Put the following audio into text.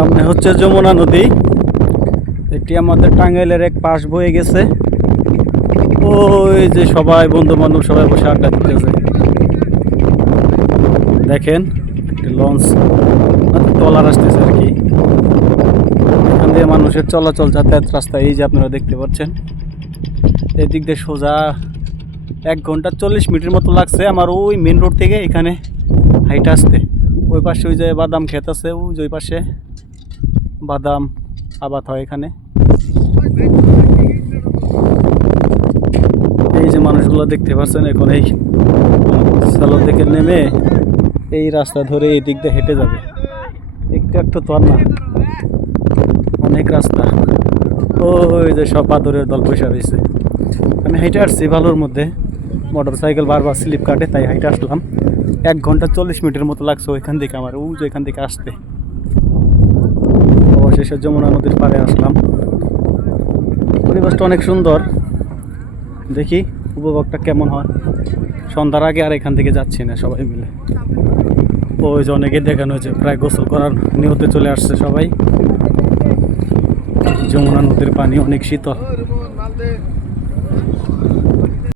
সামনে হচ্ছে যমুনা নদী। এটি আমাদের টাঙ্গাইলের এক পাশ বয়ে গেছে। ওই যে সবাই বন্ধু বান্ধব সবাই বসে আড্ডা দিতেছে। দেখেন একটি লঞ্চ ট্রলার আসতেছে আর কি। এখান দিয়ে মানুষের চলাচল যাতায়াত রাস্তা এই যে আপনারা দেখতে পাচ্ছেন। এদিক দিয়ে সোজা 1 ঘন্টা 40 মিনিটের মতো লাগছে আমার ওই মেন রোড থেকে এখানে হাইটে আসতে। ওই পাশে ওই যে বাদাম ক্ষেত আছে, ওই যে ওই পাশে বাদাম আবাদ হয় এখানে। এই যে মানুষগুলো দেখতে পাচ্ছেন এখন এই সালো থেকে নেমে এই রাস্তা ধরে এই দিক দিয়ে হেঁটে যাবে। একটু একটু তো আর না, অনেক রাস্তা। ওই যে সব বাদরের দল বসে রয়েছে। আমি হেঁটে আসছি ভালোর মধ্যে, মোটর সাইকেল বারবার স্লিপ কাটে তাই হেঁটে আসলাম। 1 ঘন্টা 40 মিনিটের মতো লাগছে ওইখান থেকে আমার ওই যে এখান থেকে আসতে। অবশেষে যমুনা নদীর পাড়ে আসলাম। পরিবেশটা অনেক সুন্দর, দেখি উপভোগটা কেমন হয়। সন্ধ্যার আগে আর এখান থেকে যাচ্ছি না সবাই মিলে। ওই যে অনেকে দেখানো হয়েছে প্রায় গোসল করার নিয়তে চলে আসছে সবাই। যমুনা নদীর পানি অনেক শীতল।